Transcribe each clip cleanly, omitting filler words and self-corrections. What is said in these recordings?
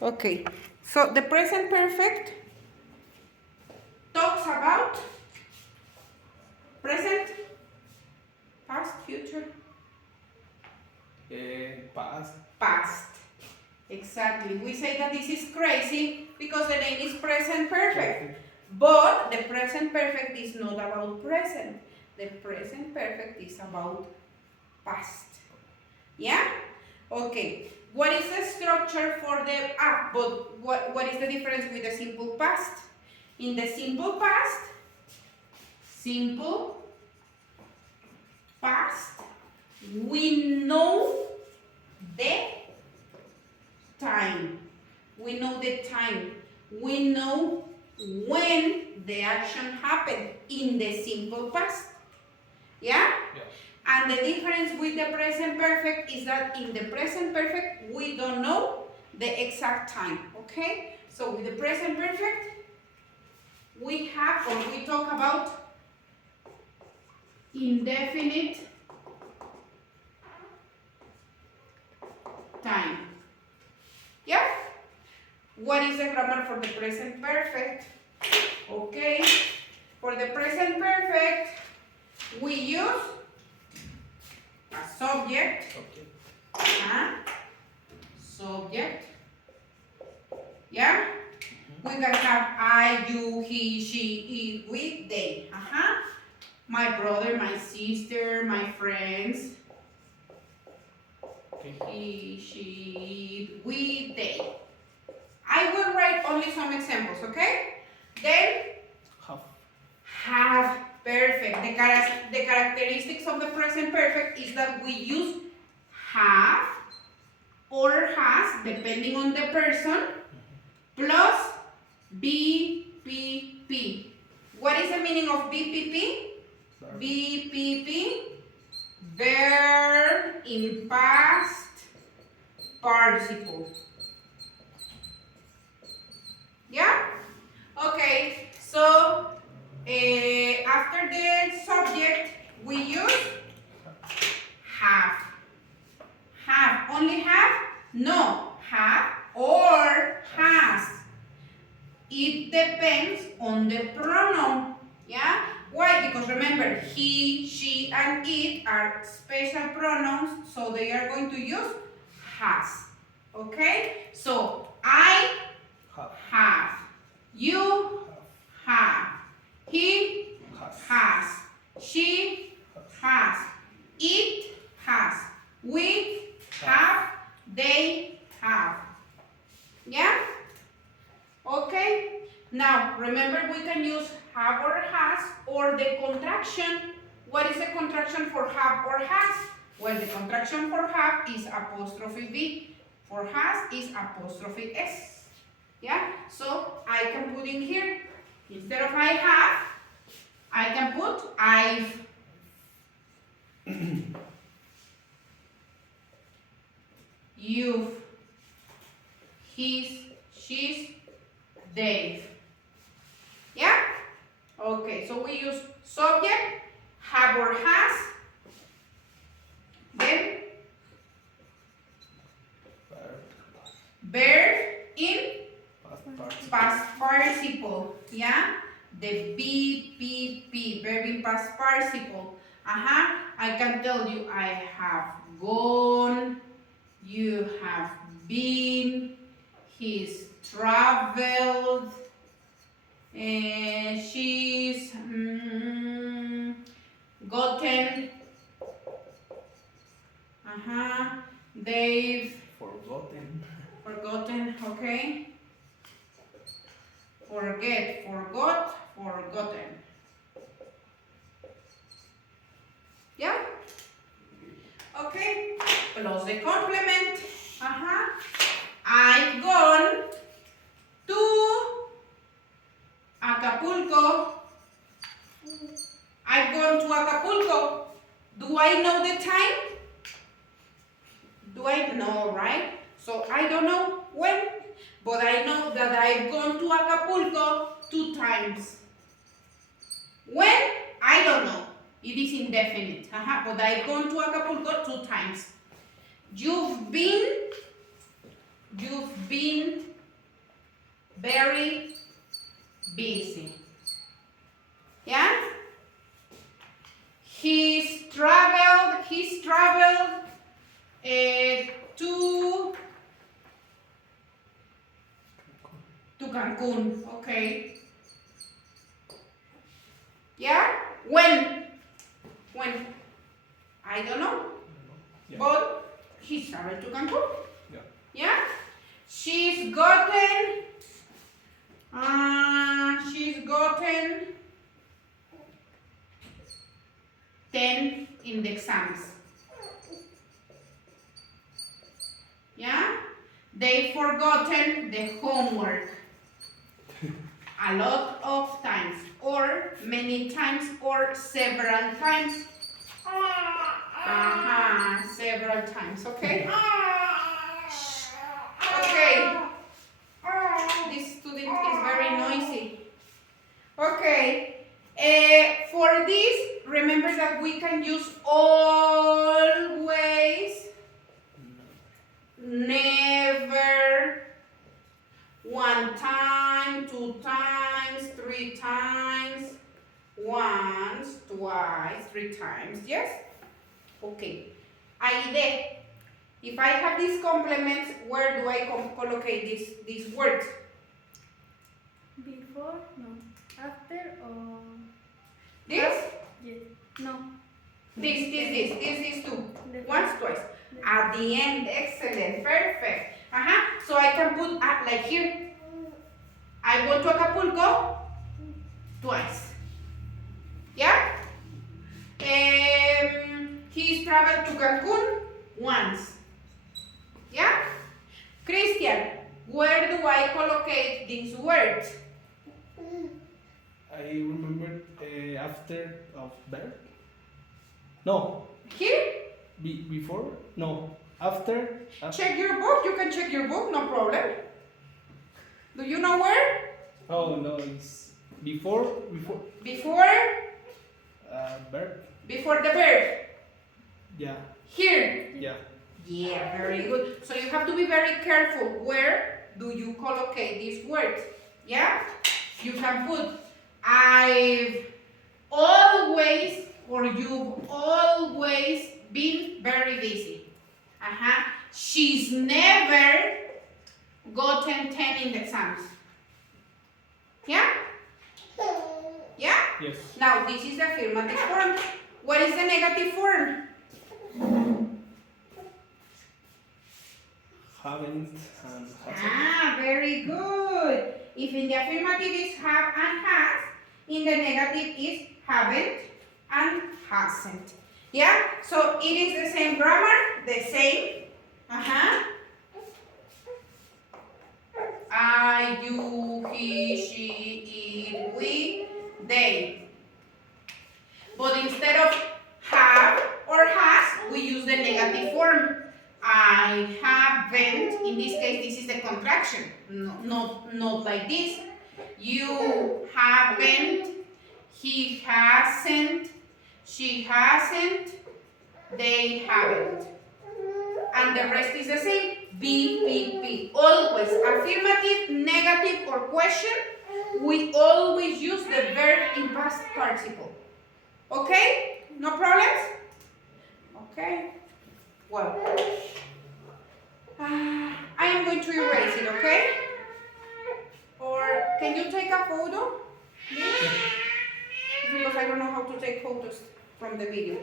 Okay, so the present perfect talks about present, past, future. Past. Past. Exactly. We say that this is crazy because the name is present perfect. But the present perfect is not about present. The present perfect is about past. Yeah? Okay. What is the structure for the but what is the difference with the simple past? In the simple past, we know the time. We know the time. We know when the action happened in the simple past. Yeah? Yeah. And the difference with the present perfect is that in the present perfect, we don't know the exact time. Okay? So with the present perfect, we have or we talk about indefinite time. Yeah? What is the grammar for the present perfect? Okay. For the present perfect, we use a subject. Subject. Yeah? We can have I, you, he, she, it, we, they. My brother, my sister, my friends. Okay. He, she, it, we, they. I will write only some examples, okay? Then have perfect. The characteristics of the present perfect is that we use have or has, depending on the person, plus BPP. What is the meaning of BPP? BPP, verb in past participle. Yeah? Okay, so after the subject, we use have. Have. Only have? No. Have or has. It depends on the pronoun. Yeah? Why? Because remember, he, she, and it are special pronouns, so they are going to use has. Okay? So, I have. You have. He has. She has. It has. We have. They have. Yeah? Okay? Now, remember we can use have or has or the contraction. What is the contraction for have or has? Well, the contraction for have is apostrophe V. For has is apostrophe S. Yeah? So, I can put in here, instead of I have, I can put I've. You've. He's. She's. They've. Yeah? Okay, so we use subject, have or has, then verb in past participle. Yeah? The BPP, verb in past participle. I can tell you I have gone, you have been, he's traveled, she's gotten. They've forgotten, okay? Forget, forgot, forgotten. Yeah? Okay. Plus the complement. I've gone to Acapulco. I've gone to Acapulco. Do I know the time? Do I know, right? So I don't know when, but I know that I've gone to Acapulco 2 times. When? I don't know. It is indefinite. But I've gone to Acapulco 2 times. You've been you've been very busy. Yeah? He's traveled to Cancun. Okay. Yeah? When? I don't know. Yeah. But he's traveled to Cancun. Yeah. Yeah? She's gotten 10 in the exams. Yeah? They've forgotten the homework a lot of times, or many times, or several times. Several times, okay? Okay. This student is very noisy. Okay. For this, remember that we can use always, never, one time, two times, three times, once, twice, three times, yes? Okay. Aide, if I have these complements, where do I collocate these words? Before, no. After or This? yes. No. This too. The- Once, twice. At the end, excellent, perfect. So I can put like here. I go to Acapulco twice. Yeah? He's traveled to Cancun once. Yeah? Christian, where do I collocate these words? I remember after of verb. No, Here? before. No, after. Check your book. You can check your book, no problem. Do you know where? Oh no, it's before. Before Verb. Before the verb. Yeah. Here. Yeah. Yeah, very good. So you have to be very careful. Where do you collocate these words? Yeah? You can put I've always, or you've always been very busy. She's never gotten 10 in the exams. Yeah? Yeah? Yes. Now, this is the affirmative form. What is the negative form? Haven't and hasn't. Very good. If in the affirmative is have and has, in the negative is haven't and hasn't. Yeah? So it is the same grammar, the same. I, you, he, she, it, we, they. But instead of have or has, we use the negative form. I haven't, in this case, this is the contraction, not like this. You haven't, he hasn't, she hasn't, they haven't. And the rest is the same. Be. Always affirmative, negative, or question. We always use the verb in past participle. Okay? No problems? Okay. Well, I am going to erase it, okay? Or can you take a photo, please? Because I don't know how to take photos from the video.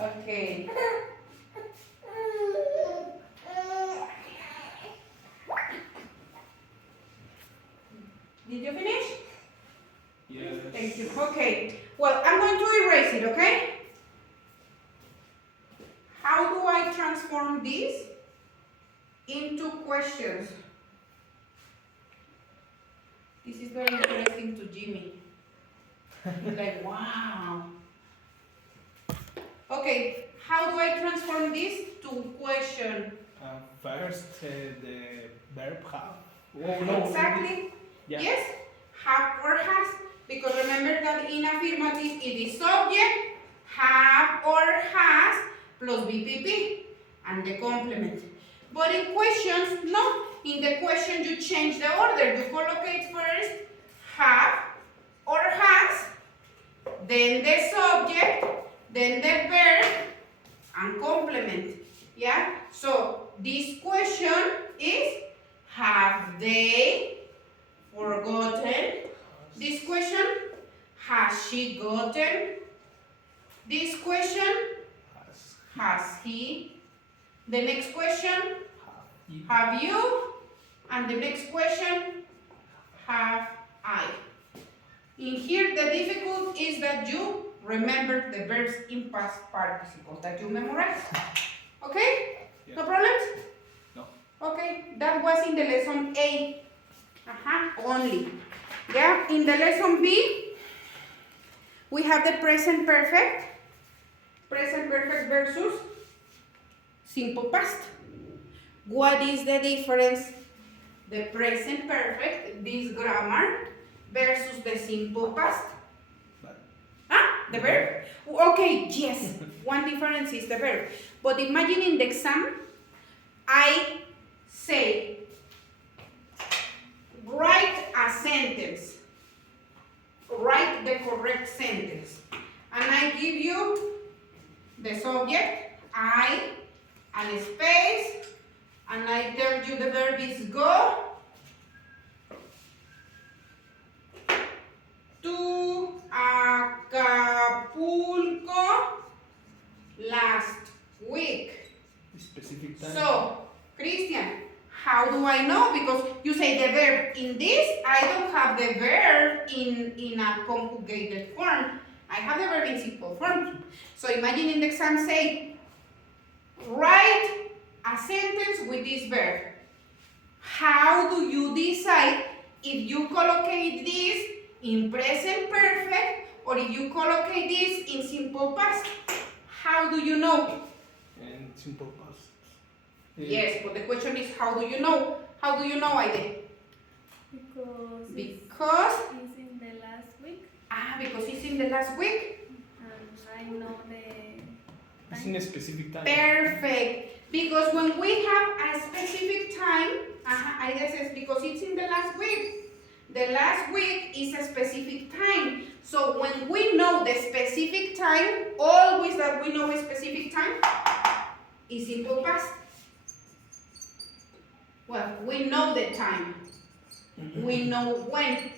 Okay. Did you finish? Yes. Thank you. Okay. Well, I'm going to erase it, okay? How do I transform this into questions? This is very interesting to Jimmy. He's like, wow. Okay, how do I transform this to question? First, the verb have. Oh, no. Exactly. Yeah. Yes, have or has. Because remember that in affirmative it is subject, have or has plus BPP and the complement. But in questions, no. In the question, you change the order. You collocate first have or has, then the subject, then the verb, and complement. Yeah? So, this question is, have they forgotten? This question, has she gotten? This question, has he? The next question, have you? And the next question, have I? In here, the difficult is that you remember the verbs in past participle that you memorize. Okay? Yeah. No problems? No. Okay, that was in the lesson A. Only. Yeah, in the lesson B, we have the present perfect versus simple past. What is the difference? The present perfect, this grammar, versus the simple past. The verb? Okay, yes. One difference is the verb. But imagine in the exam, I say, write a sentence. Write the correct sentence. And I give you the subject, I, and a space, and I tell you the verb is go to Acapulco last week. Specific time. So, Christian, how do I know? Because you say the verb in this, I don't have the verb in a conjugated form. I have the verb in simple form. So imagine in the exam say, write a sentence with this verb. How do you decide if you collocate this in present perfect or if you collocate this in simple past? How do you know? And simple past. Yes, but the question is how do you know? How do you know, Aide? Because it's in the last week, Because it's in the last week? and I know the It's in a specific time. Perfect. Because when we have a specific time, I guess it's because it's in the last week. The last week is a specific time. So when we know the specific time, always that we know a specific time is simple past. Well, we know the time. We know when.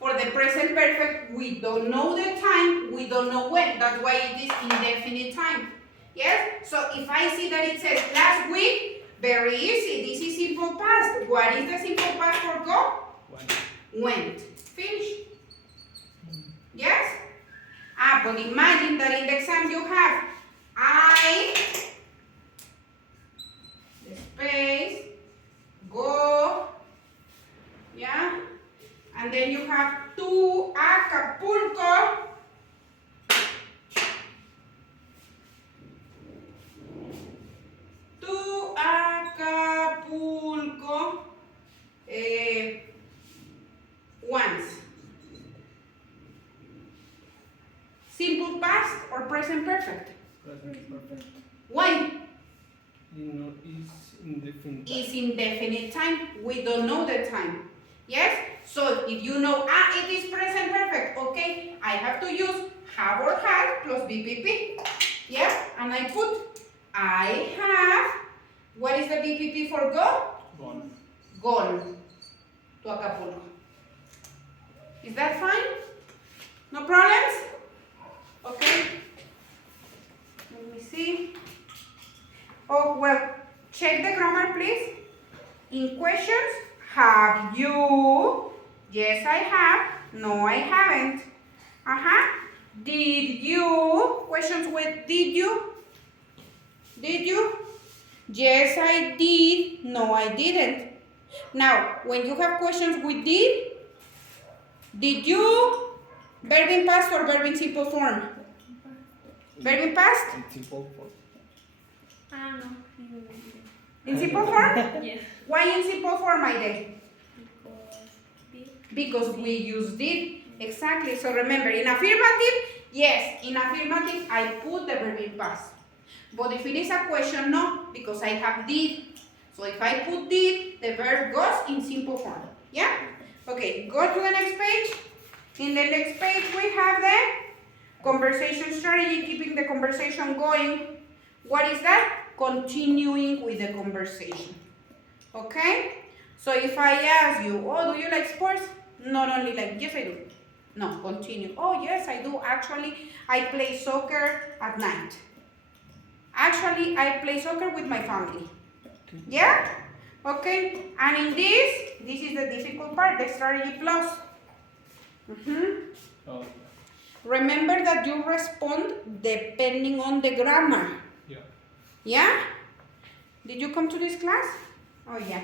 For the present perfect, we don't know the time, we don't know when. That's why it is indefinite time. Yes? So if I see that it says last week, very easy. This is simple past. What is the simple past for go? Went. Finish. Yes? But imagine that in the exam you have I, the space, go, yeah? And then you have to Acapulco. To Acapulco once. Simple past or present perfect? Present perfect. Why? It's indefinite. Is indefinite time. We don't know the time. Yes? So if you know, it is present perfect, okay, I have to use have or had plus BPP. Yeah? And I put, I have, what is the BPP for go? Gone. Gone to Acapulco. Is that fine? No problems? Okay. Let me see. Oh, well, check the grammar, please. In questions, have you? Yes, I have. No, I haven't. Did you? Questions with did you? Did you? Yes, I did. No, I didn't. Now, when you have questions with did you? Verb in past or verb in simple form? Verb in past? In simple form. no. In simple form? Yes. Why in simple form, Aide? Because did. Because we use did. Exactly. So remember, in affirmative, Yes, in affirmative, I put the verb in past. But if it is a question, no, because I have did. So if I put did, the verb goes in simple form. Yeah? Okay, go to the next page. In the next page, we have the conversation strategy, keeping the conversation going. What is that? Continuing with the conversation. Okay? So if I ask you, oh, do you like sports? Not only like, yes, I do. No, continue. Oh, yes, I do. Actually, I play soccer at night. Actually, I play soccer with my family. Yeah? Okay? And in this is the difficult part, the strategy plus. Oh, Remember that you respond depending on the grammar. yeah. Yeah? Did you come to this class? Oh, yeah.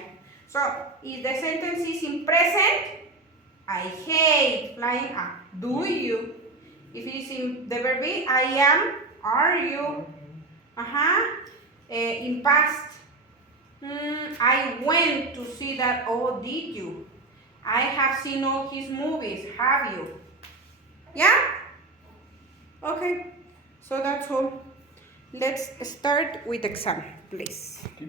So, if the sentence is in present, I hate flying up. Do you? If it is in the verb be, I am, are you? In past, I went to see that. Oh, did you? I have seen all his movies. Have you? Yeah? Okay. So that's all. Let's start with exam, please. Okay.